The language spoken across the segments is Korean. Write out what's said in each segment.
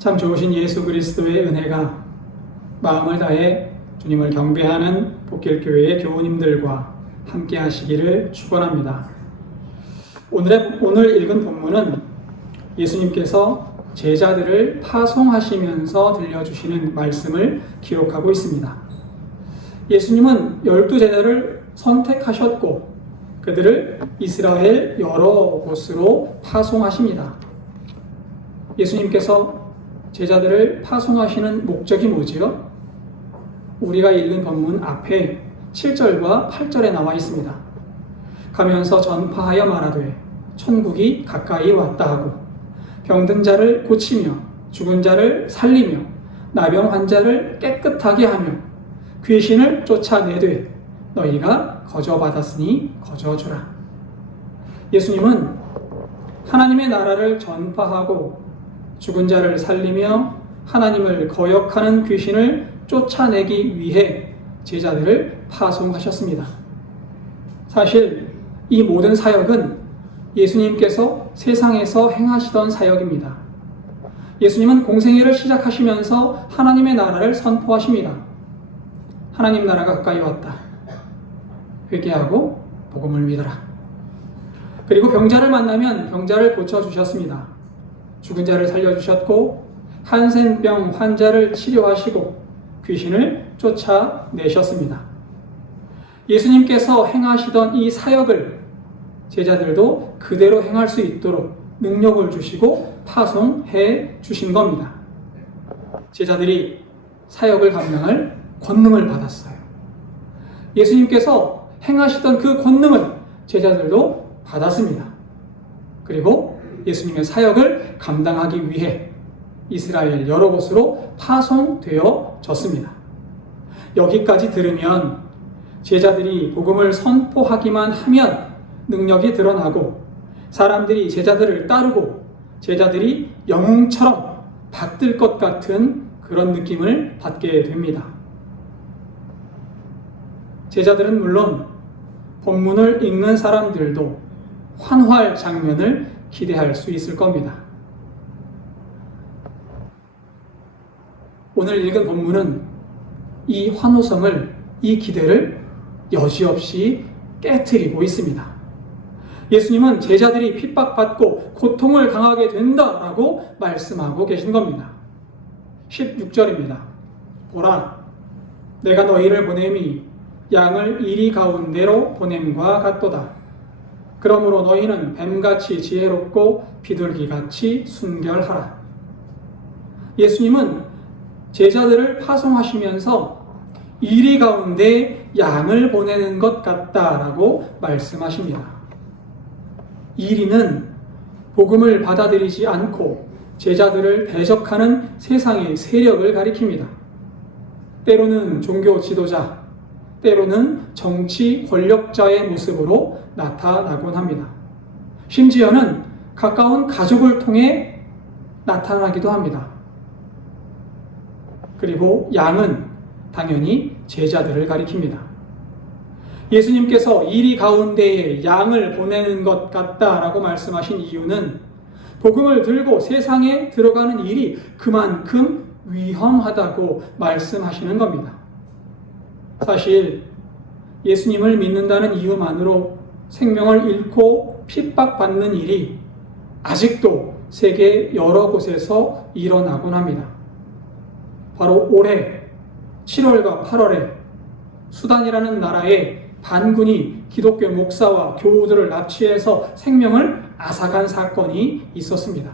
참 좋으신 예수 그리스도의 은혜가 마음을 다해 주님을 경배하는 복길교회의 교우님들과 함께 하시기를 축원합니다. 오늘 읽은 본문은 예수님께서 제자들을 파송하시면서 들려주시는 말씀을 기록하고 있습니다. 예수님은 12제자를 선택하셨고 그들을 이스라엘 여러 곳으로 파송하십니다. 예수님께서 제자들을 파송하시는 목적이 뭐지요? 우리가 읽은 본문 앞에 7절과 8절에 나와 있습니다. 가면서 전파하여 말하되 천국이 가까이 왔다 하고 병든 자를 고치며 죽은 자를 살리며 나병 환자를 깨끗하게 하며 귀신을 쫓아내되 너희가 거저받았으니 거저주라. 예수님은 하나님의 나라를 전파하고 죽은 자를 살리며 하나님을 거역하는 귀신을 쫓아내기 위해 제자들을 파송하셨습니다. 사실 이 모든 사역은 예수님께서 세상에서 행하시던 사역입니다. 예수님은 공생애를 시작하시면서 하나님의 나라를 선포하십니다. 하나님 나라가 가까이 왔다. 회개하고 복음을 믿어라. 그리고 병자를 만나면 병자를 고쳐주셨습니다. 죽은 자를 살려주셨고 한센병 환자를 치료하시고 귀신을 쫓아내셨습니다. 예수님께서 행하시던 이 사역을 제자들도 그대로 행할 수 있도록 능력을 주시고 파송해 주신 겁니다. 제자들이 사역을 감당할 권능을 받았어요. 예수님께서 행하시던 그 권능을 제자들도 받았습니다. 그리고 예수님의 사역을 감당하기 위해 이스라엘 여러 곳으로 파송되어졌습니다. 여기까지 들으면 제자들이 복음을 선포하기만 하면 능력이 드러나고 사람들이 제자들을 따르고 제자들이 영웅처럼 받들 것 같은 그런 느낌을 받게 됩니다. 제자들은 물론 본문을 읽는 사람들도 환호할 장면을 기대할 수 있을 겁니다. 오늘 읽은 본문은 이 환호성을, 이 기대를 여지없이 깨트리고 있습니다. 예수님은 제자들이 핍박받고 고통을 당하게 된다라고 말씀하고 계신 겁니다. 16절입니다. 보라, 내가 너희를 보냄이 양을 이리 가운데로 보냄과 같도다. 그러므로 너희는 뱀같이 지혜롭고 비둘기같이 순결하라. 예수님은 제자들을 파송하시면서 이리 가운데 양을 보내는 것 같다라고 말씀하십니다. 이리는 복음을 받아들이지 않고 제자들을 대적하는 세상의 세력을 가리킵니다. 때로는 종교 지도자, 때로는 정치 권력자의 모습으로 나타나곤 합니다. 심지어는 가까운 가족을 통해 나타나기도 합니다. 그리고 양은 당연히 제자들을 가리킵니다. 예수님께서 이리 가운데에 양을 보내는 것 같다라고 말씀하신 이유는 복음을 들고 세상에 들어가는 일이 그만큼 위험하다고 말씀하시는 겁니다. 사실 예수님을 믿는다는 이유만으로 생명을 잃고 핍박받는 일이 아직도 세계 여러 곳에서 일어나곤 합니다. 바로 올해 7월과 8월에 수단이라는 나라의 반군이 기독교 목사와 교우들을 납치해서 생명을 앗아간 사건이 있었습니다.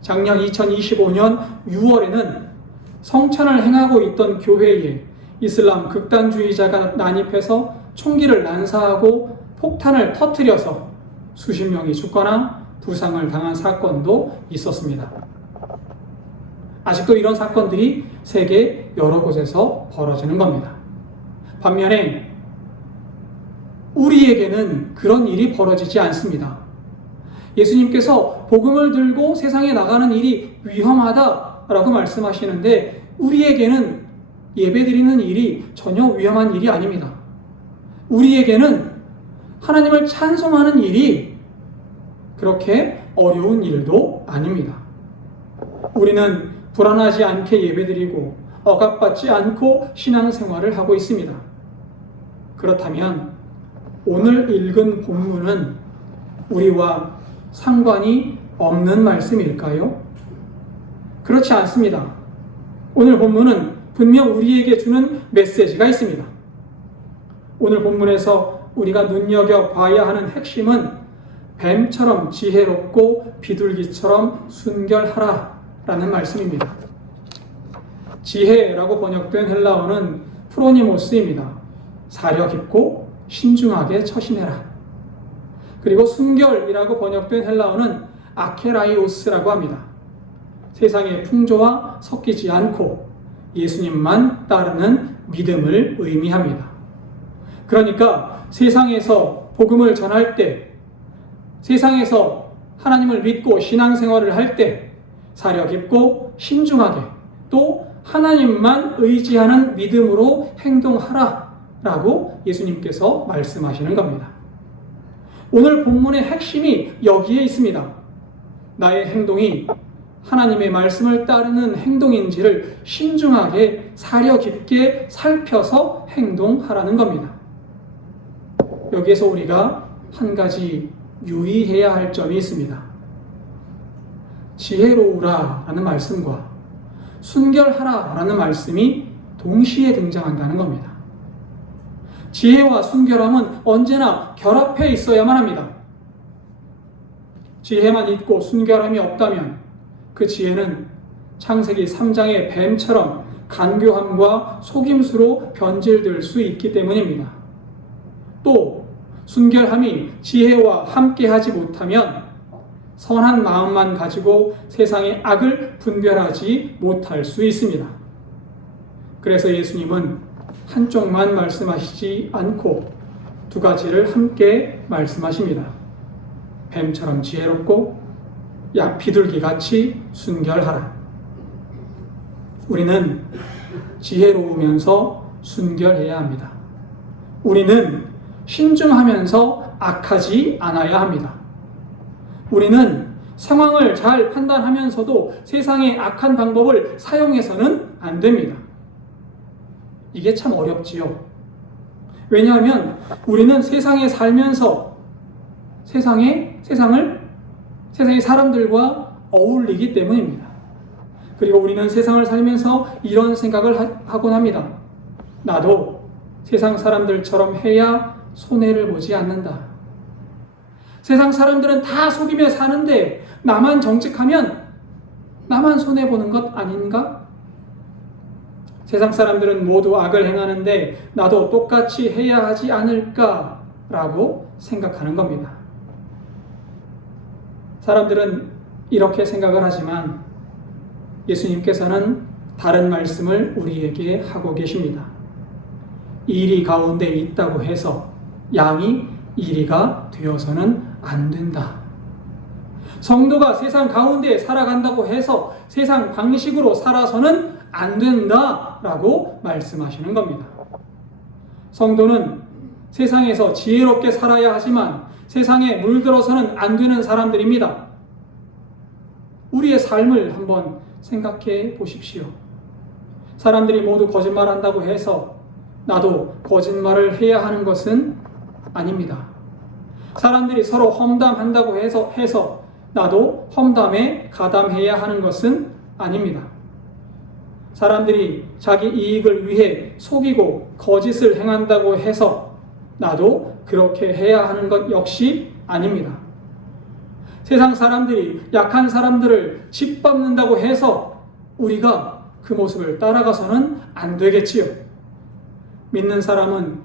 작년 2025년 6월에는 성찬을 행하고 있던 교회에 이슬람 극단주의자가 난입해서 총기를 난사하고 폭탄을 터뜨려서 수십 명이 죽거나 부상을 당한 사건도 있었습니다. 아직도 이런 사건들이 세계 여러 곳에서 벌어지는 겁니다. 반면에 우리에게는 그런 일이 벌어지지 않습니다. 예수님께서 복음을 들고 세상에 나가는 일이 위험하다라고 말씀하시는데 우리에게는 예배드리는 일이 전혀 위험한 일이 아닙니다. 우리에게는 하나님을 찬송하는 일이 그렇게 어려운 일도 아닙니다. 우리는 불안하지 않게 예배드리고 억압받지 않고 신앙생활을 하고 있습니다. 그렇다면 오늘 읽은 본문은 우리와 상관이 없는 말씀일까요? 그렇지 않습니다. 오늘 본문은 분명 우리에게 주는 메시지가 있습니다. 오늘 본문에서 우리가 눈여겨봐야 하는 핵심은 뱀처럼 지혜롭고 비둘기처럼 순결하라 라는 말씀입니다. 지혜라고 번역된 헬라어는 프로니모스입니다. 사려 깊고 신중하게 처신해라. 그리고 순결이라고 번역된 헬라어는 아케라이오스라고 합니다. 세상의 풍조와 섞이지 않고 예수님만 따르는 믿음을 의미합니다. 그러니까 세상에서 복음을 전할 때, 세상에서 하나님을 믿고 신앙생활을 할 때 사려 깊고 신중하게 또 하나님만 의지하는 믿음으로 행동하라 라고 예수님께서 말씀하시는 겁니다. 오늘 본문의 핵심이 여기에 있습니다. 나의 행동이 하나님의 말씀을 따르는 행동인지를 신중하게 사려 깊게 살펴서 행동하라는 겁니다. 여기에서 우리가 한 가지 유의해야 할 점이 있습니다. 지혜로우라 라는 말씀과 순결하라 라는 말씀이 동시에 등장한다는 겁니다. 지혜와 순결함은 언제나 결합해 있어야만 합니다. 지혜만 있고 순결함이 없다면 그 지혜는 창세기 3장의 뱀처럼 간교함과 속임수로 변질될 수 있기 때문입니다. 또 순결함이 지혜와 함께하지 못하면 선한 마음만 가지고 세상의 악을 분별하지 못할 수 있습니다. 그래서 예수님은 한쪽만 말씀하시지 않고 두 가지를 함께 말씀하십니다. 뱀처럼 지혜롭고 비둘기같이 순결하라. 우리는 지혜로우면서 순결해야 합니다. 우리는 신중하면서 악하지 않아야 합니다. 우리는 상황을 잘 판단하면서도 세상의 악한 방법을 사용해서는 안 됩니다. 이게 참 어렵지요. 왜냐하면 우리는 세상에 살면서 세상의 사람들과 어울리기 때문입니다. 그리고 우리는 세상을 살면서 이런 생각을 하곤 합니다. 나도 세상 사람들처럼 해야 손해를 보지 않는다. 세상 사람들은 다 속이며 사는데 나만 정직하면 나만 손해보는 것 아닌가? 세상 사람들은 모두 악을 행하는데 나도 똑같이 해야 하지 않을까라고 생각하는 겁니다. 사람들은 이렇게 생각을 하지만 예수님께서는 다른 말씀을 우리에게 하고 계십니다. 이리 가운데 있다고 해서 양이 이리가 되어서는 안 된다. 성도가 세상 가운데 살아간다고 해서 세상 방식으로 살아서는 안 된다라고 말씀하시는 겁니다. 성도는 세상에서 지혜롭게 살아야 하지만 세상에 물들어서는 안 되는 사람들입니다. 우리의 삶을 한번 생각해 보십시오. 사람들이 모두 거짓말한다고 해서 나도 거짓말을 해야 하는 것은 아닙니다. 사람들이 서로 험담한다고 해서 나도 험담에 가담해야 하는 것은 아닙니다. 사람들이 자기 이익을 위해 속이고 거짓을 행한다고 해서 나도 그렇게 해야 하는 것 역시 아닙니다. 세상 사람들이 약한 사람들을 짓밟는다고 해서 우리가 그 모습을 따라가서는 안 되겠지요. 믿는 사람은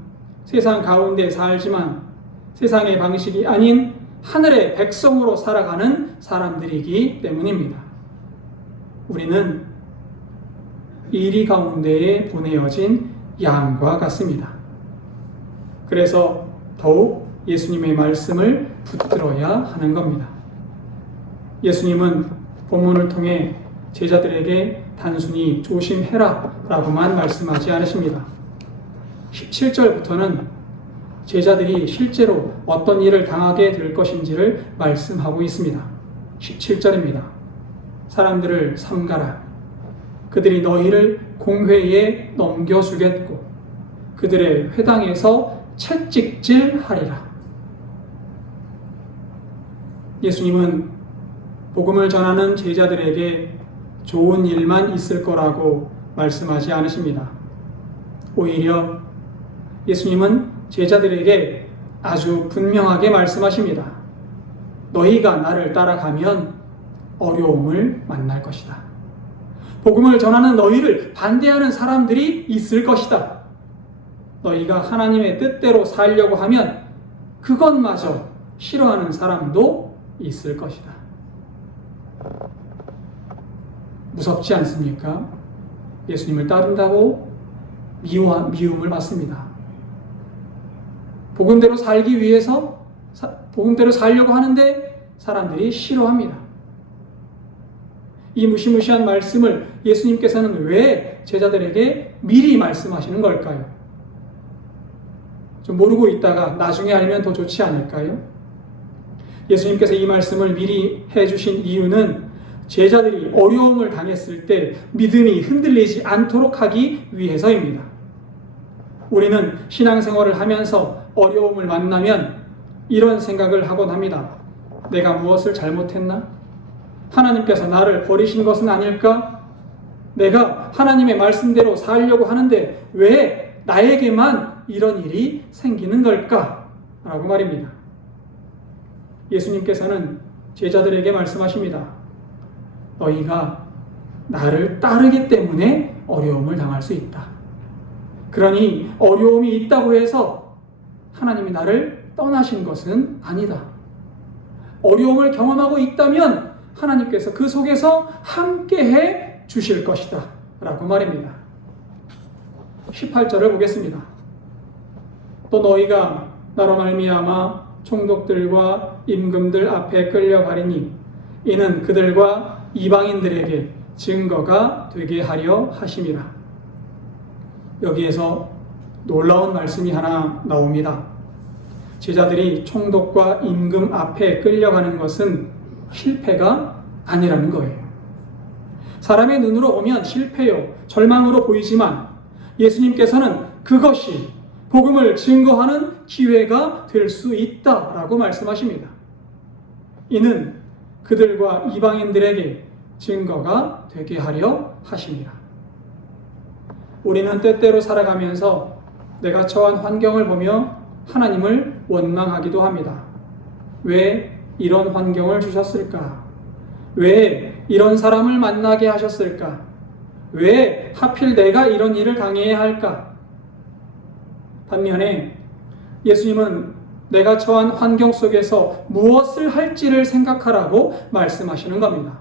세상 가운데 살지만 세상의 방식이 아닌 하늘의 백성으로 살아가는 사람들이기 때문입니다. 우리는 이리 가운데에 보내어진 양과 같습니다. 그래서 더욱 예수님의 말씀을 붙들어야 하는 겁니다. 예수님은 본문을 통해 제자들에게 단순히 조심해라 라고만 말씀하지 않으십니다. 17절부터는 제자들이 실제로 어떤 일을 당하게 될 것인지를 말씀하고 있습니다. 17절입니다. 사람들을 삼가라. 그들이 너희를 공회에 넘겨주겠고 그들의 회당에서 채찍질하리라. 예수님은 복음을 전하는 제자들에게 좋은 일만 있을 거라고 말씀하지 않으십니다. 오히려 예수님은 제자들에게 아주 분명하게 말씀하십니다. 너희가 나를 따라가면 어려움을 만날 것이다. 복음을 전하는 너희를 반대하는 사람들이 있을 것이다. 너희가 하나님의 뜻대로 살려고 하면 그것마저 싫어하는 사람도 있을 것이다. 무섭지 않습니까? 예수님을 따른다고 미움을 받습니다. 복음대로 살기 위해서 복음대로 살려고 하는데 사람들이 싫어합니다. 이 무시무시한 말씀을 예수님께서는 왜 제자들에게 미리 말씀하시는 걸까요? 좀 모르고 있다가 나중에 알면 더 좋지 않을까요? 예수님께서 이 말씀을 미리 해주신 이유는 제자들이 어려움을 당했을 때 믿음이 흔들리지 않도록 하기 위해서입니다. 우리는 신앙생활을 하면서 어려움을 만나면 이런 생각을 하곤 합니다. 내가 무엇을 잘못했나? 하나님께서 나를 버리신 것은 아닐까? 내가 하나님의 말씀대로 살려고 하는데 왜 나에게만 이런 일이 생기는 걸까? 라고 말입니다. 예수님께서는 제자들에게 말씀하십니다. 너희가 나를 따르기 때문에 어려움을 당할 수 있다. 그러니 어려움이 있다고 해서 하나님이 나를 떠나신 것은 아니다. 어려움을 경험하고 있다면 하나님께서 그 속에서 함께해 주실 것이다. 라고 말입니다. 18절을 보겠습니다. 또 너희가 나로 말미암아 총독들과 임금들 앞에 끌려가리니 이는 그들과 이방인들에게 증거가 되게 하려 하심이라. 여기에서 놀라운 말씀이 하나 나옵니다. 제자들이 총독과 임금 앞에 끌려가는 것은 실패가 아니라는 거예요. 사람의 눈으로 보면 실패요, 절망으로 보이지만 예수님께서는 그것이 복음을 증거하는 기회가 될 수 있다라고 말씀하십니다. 이는 그들과 이방인들에게 증거가 되게 하려 하십니다. 우리는 때때로 살아가면서 내가 처한 환경을 보며 하나님을 원망하기도 합니다. 왜 이런 환경을 주셨을까? 왜 이런 사람을 만나게 하셨을까? 왜 하필 내가 이런 일을 당해야 할까? 반면에 예수님은 내가 처한 환경 속에서 무엇을 할지를 생각하라고 말씀하시는 겁니다.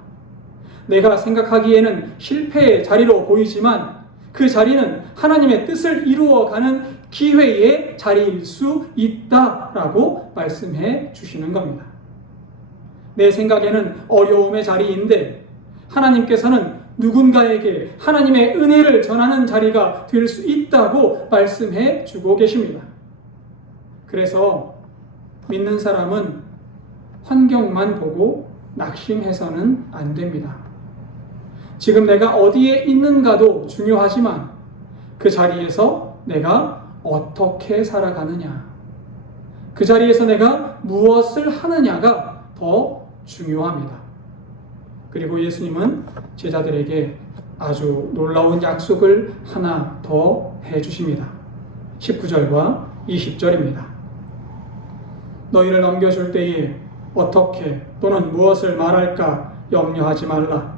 내가 생각하기에는 실패의 자리로 보이지만 그 자리는 하나님의 뜻을 이루어가는 기회의 자리일 수 있다라고 말씀해 주시는 겁니다. 내 생각에는 어려움의 자리인데 하나님께서는 누군가에게 하나님의 은혜를 전하는 자리가 될 수 있다고 말씀해 주고 계십니다. 그래서 믿는 사람은 환경만 보고 낙심해서는 안 됩니다. 지금 내가 어디에 있는가도 중요하지만 그 자리에서 내가 어떻게 살아가느냐, 그 자리에서 내가 무엇을 하느냐가 더 중요합니다. 그리고 예수님은 제자들에게 아주 놀라운 약속을 하나 더 해주십니다. 19절과 20절입니다. 너희를 넘겨줄 때에 어떻게 또는 무엇을 말할까 염려하지 말라.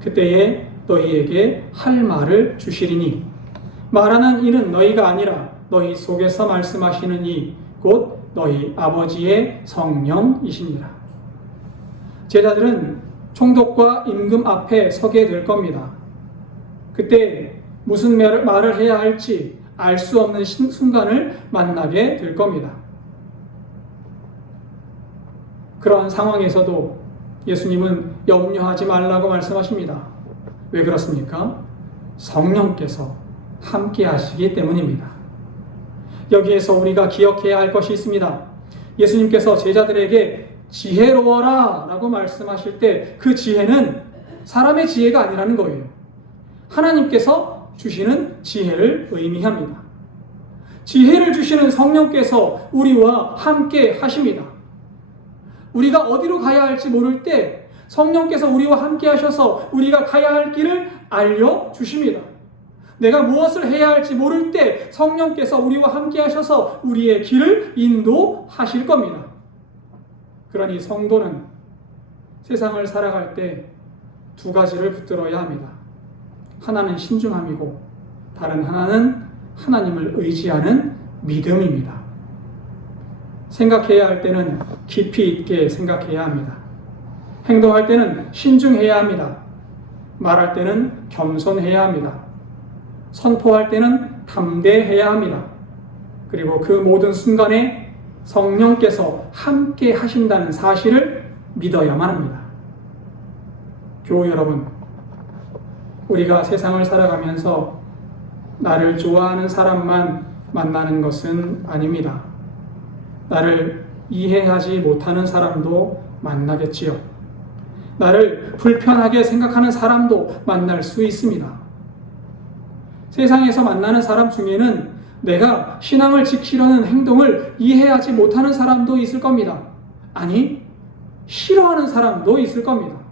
그때에 너희에게 할 말을 주시리니 말하는 이는 너희가 아니라 너희 속에서 말씀하시는 이 곧 너희 아버지의 성령이시니라. 제자들은 총독과 임금 앞에 서게 될 겁니다. 그때 무슨 말을 해야 할지 알 수 없는 순간을 만나게 될 겁니다. 그런 상황에서도 예수님은 염려하지 말라고 말씀하십니다. 왜 그렇습니까? 성령께서 함께 하시기 때문입니다. 여기에서 우리가 기억해야 할 것이 있습니다. 예수님께서 제자들에게 지혜로워라 라고 말씀하실 때 그 지혜는 사람의 지혜가 아니라는 거예요. 하나님께서 주시는 지혜를 의미합니다. 지혜를 주시는 성령께서 우리와 함께 하십니다. 우리가 어디로 가야 할지 모를 때 성령께서 우리와 함께 하셔서 우리가 가야 할 길을 알려주십니다. 내가 무엇을 해야 할지 모를 때 성령께서 우리와 함께 하셔서 우리의 길을 인도하실 겁니다. 그러니 성도는 세상을 살아갈 때 두 가지를 붙들어야 합니다. 하나는 신중함이고 다른 하나는 하나님을 의지하는 믿음입니다. 생각해야 할 때는 깊이 있게 생각해야 합니다. 행동할 때는 신중해야 합니다. 말할 때는 겸손해야 합니다. 선포할 때는 담대해야 합니다. 그리고 그 모든 순간에 성령께서 함께 하신다는 사실을 믿어야만 합니다. 교우 여러분, 우리가 세상을 살아가면서 나를 좋아하는 사람만 만나는 것은 아닙니다. 나를 이해하지 못하는 사람도 만나겠지요. 나를 불편하게 생각하는 사람도 만날 수 있습니다. 세상에서 만나는 사람 중에는 내가 신앙을 지키려는 행동을 이해하지 못하는 사람도 있을 겁니다. 아니, 싫어하는 사람도 있을 겁니다.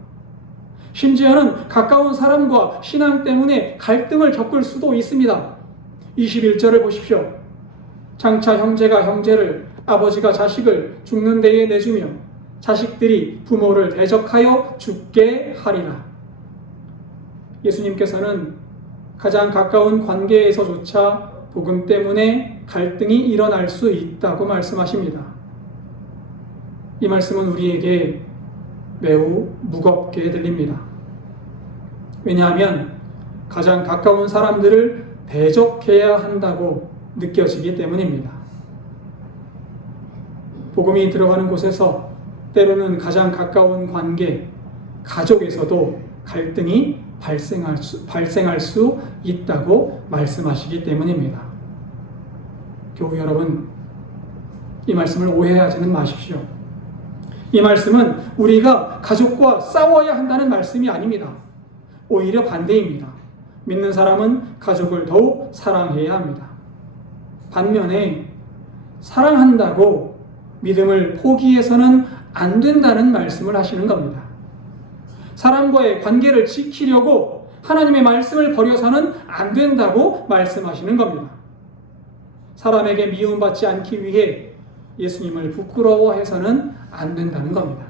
심지어는 가까운 사람과 신앙 때문에 갈등을 겪을 수도 있습니다. 21절을 보십시오. 장차 형제가 형제를, 아버지가 자식을 죽는 데에 내주며 자식들이 부모를 대적하여 죽게 하리라. 예수님께서는 가장 가까운 관계에서조차 복음 때문에 갈등이 일어날 수 있다고 말씀하십니다. 이 말씀은 우리에게 매우 무겁게 들립니다. 왜냐하면 가장 가까운 사람들을 대적해야 한다고 느껴지기 때문입니다. 복음이 들어가는 곳에서 때로는 가장 가까운 관계, 가족에서도 갈등이 발생할 수 있다고 말씀하시기 때문입니다. 교우 여러분, 이 말씀을 오해하지는 마십시오. 이 말씀은 우리가 가족과 싸워야 한다는 말씀이 아닙니다. 오히려 반대입니다. 믿는 사람은 가족을 더욱 사랑해야 합니다. 반면에 사랑한다고 믿음을 포기해서는 안 된다는 말씀을 하시는 겁니다. 사람과의 관계를 지키려고 하나님의 말씀을 버려서는 안 된다고 말씀하시는 겁니다. 사람에게 미움받지 않기 위해 예수님을 부끄러워해서는 안 된다는 겁니다.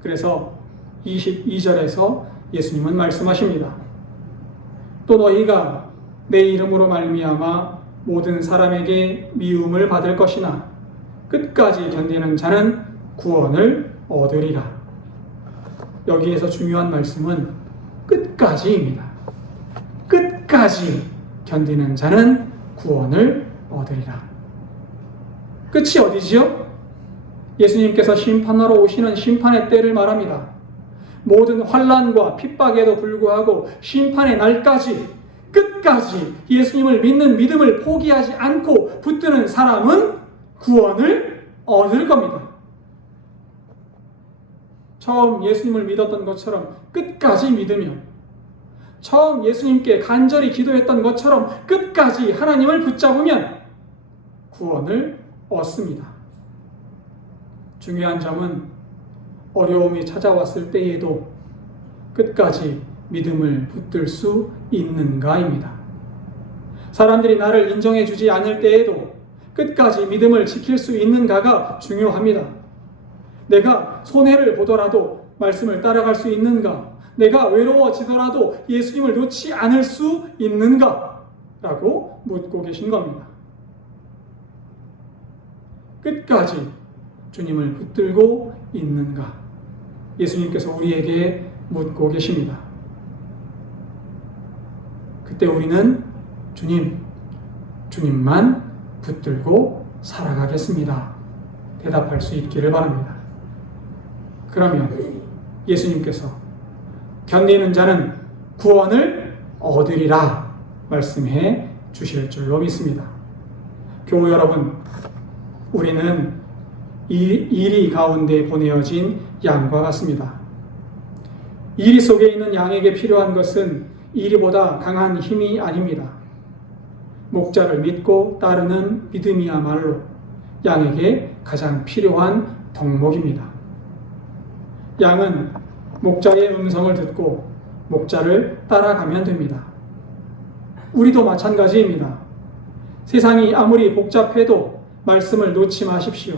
그래서 22절에서 예수님은 말씀하십니다. 또 너희가 내 이름으로 말미암아 모든 사람에게 미움을 받을 것이나 끝까지 견디는 자는 구원을 얻으리라. 여기에서 중요한 말씀은 끝까지입니다. 끝까지 견디는 자는 구원을 얻으리라. 끝이 어디지요? 예수님께서 심판하러 오시는 심판의 때를 말합니다. 모든 환난과 핍박에도 불구하고 심판의 날까지 끝까지 예수님을 믿는 믿음을 포기하지 않고 붙드는 사람은 구원을 얻을 겁니다. 처음 예수님을 믿었던 것처럼 끝까지 믿으며, 처음 예수님께 간절히 기도했던 것처럼 끝까지 하나님을 붙잡으면 구원을 얻습니다. 중요한 점은 어려움이 찾아왔을 때에도 끝까지 믿음을 붙들 수 있는가입니다. 사람들이 나를 인정해 주지 않을 때에도 끝까지 믿음을 지킬 수 있는가가 중요합니다. 내가 손해를 보더라도 말씀을 따라갈 수 있는가? 내가 외로워지더라도 예수님을 놓지 않을 수 있는가? 라고 묻고 계신 겁니다. 끝까지 주님을 붙들고 있는가? 예수님께서 우리에게 묻고 계십니다. 그때 우리는 주님만 붙들고 살아가겠습니다. 대답할 수 있기를 바랍니다. 그러면 예수님께서 견디는 자는 구원을 얻으리라 말씀해 주실 줄로 믿습니다. 교우 여러분, 우리는 이리 가운데 보내어진 양과 같습니다. 이리 속에 있는 양에게 필요한 것은 이리보다 강한 힘이 아닙니다. 목자를 믿고 따르는 믿음이야말로 양에게 가장 필요한 덕목입니다. 양은 목자의 음성을 듣고 목자를 따라가면 됩니다. 우리도 마찬가지입니다. 세상이 아무리 복잡해도 말씀을 놓지 마십시오.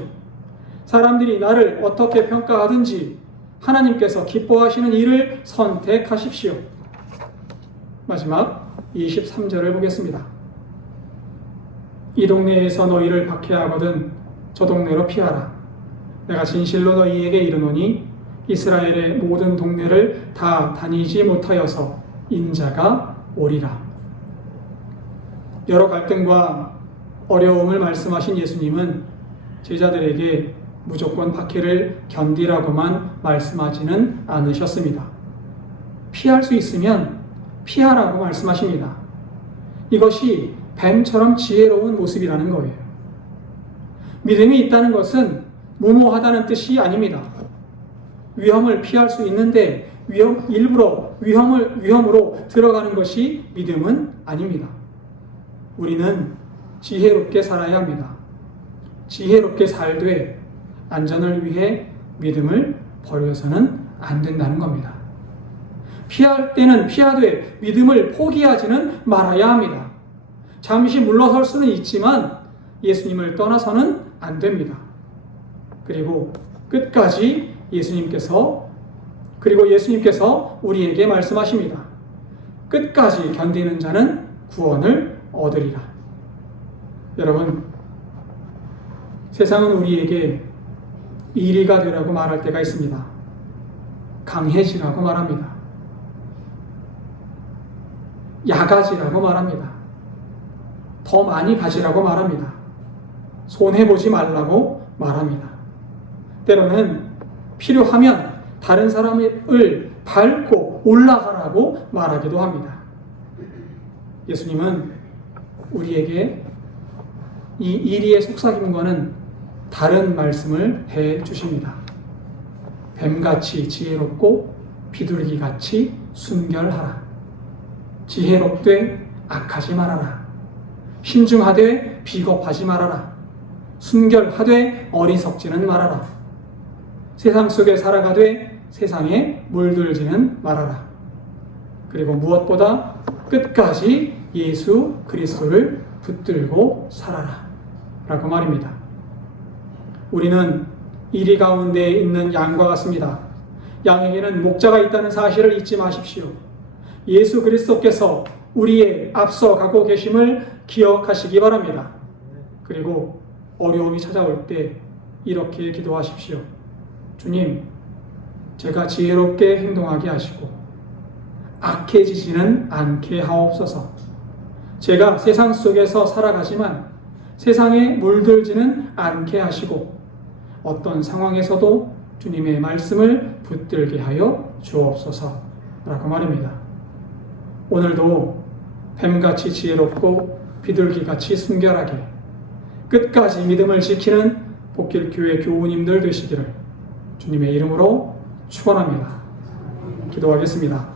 사람들이 나를 어떻게 평가하든지 하나님께서 기뻐하시는 일을 선택하십시오. 마지막 23절을 보겠습니다. 이 동네에서 너희를 박해하거든 저 동네로 피하라. 내가 진실로 너희에게 이르노니 이스라엘의 모든 동네를 다 다니지 못하여서 인자가 오리라. 여러 갈등과 어려움을 말씀하신 예수님은 제자들에게 무조건 박해를 견디라고만 말씀하지는 않으셨습니다. 피할 수 있으면 피하라고 말씀하십니다. 이것이 뱀처럼 지혜로운 모습이라는 거예요. 믿음이 있다는 것은 무모하다는 뜻이 아닙니다. 위험을 피할 수 있는데 일부러 위험으로 들어가는 것이 믿음은 아닙니다. 우리는 지혜롭게 살아야 합니다. 지혜롭게 살되 안전을 위해 믿음을 버려서는 안 된다는 겁니다. 피할 때는 피하되 믿음을 포기하지는 말아야 합니다. 잠시 물러설 수는 있지만 예수님을 떠나서는 안 됩니다. 그리고 끝까지 예수님께서 우리에게 말씀하십니다. 끝까지 견디는 자는 구원을 얻으리라. 여러분, 세상은 우리에게 이리가 되라고 말할 때가 있습니다. 강해지라고 말합니다. 야가지라고 말합니다. 더 많이 가지라고 말합니다. 손해보지 말라고 말합니다. 때로는 필요하면 다른 사람을 밟고 올라가라고 말하기도 합니다. 예수님은 우리에게 이 이리의 속삭임과는 다른 말씀을 해 주십니다. 뱀같이 지혜롭고 비둘기같이 순결하라. 지혜롭되 악하지 말아라. 신중하되 비겁하지 말아라. 순결하되 어리석지는 말아라. 세상 속에 살아가되 세상에 물들지는 말아라. 그리고 무엇보다 끝까지 예수 그리스도를 붙들고 살아라 라고 말입니다. 우리는 이리 가운데에 있는 양과 같습니다. 양에게는 목자가 있다는 사실을 잊지 마십시오. 예수 그리스도께서 우리의 앞서 가고 계심을 기억하시기 바랍니다. 그리고 어려움이 찾아올 때 이렇게 기도하십시오. 주님, 제가 지혜롭게 행동하게 하시고 악해지지는 않게 하옵소서. 제가 세상 속에서 살아가지만 세상에 물들지는 않게 하시고 어떤 상황에서도 주님의 말씀을 붙들게 하여 주옵소서 라고 말입니다. 오늘도 뱀같이 지혜롭고 비둘기같이 순결하게 끝까지 믿음을 지키는 복길교회 교우님들 되시기를 주님의 이름으로 축원합니다. 기도하겠습니다.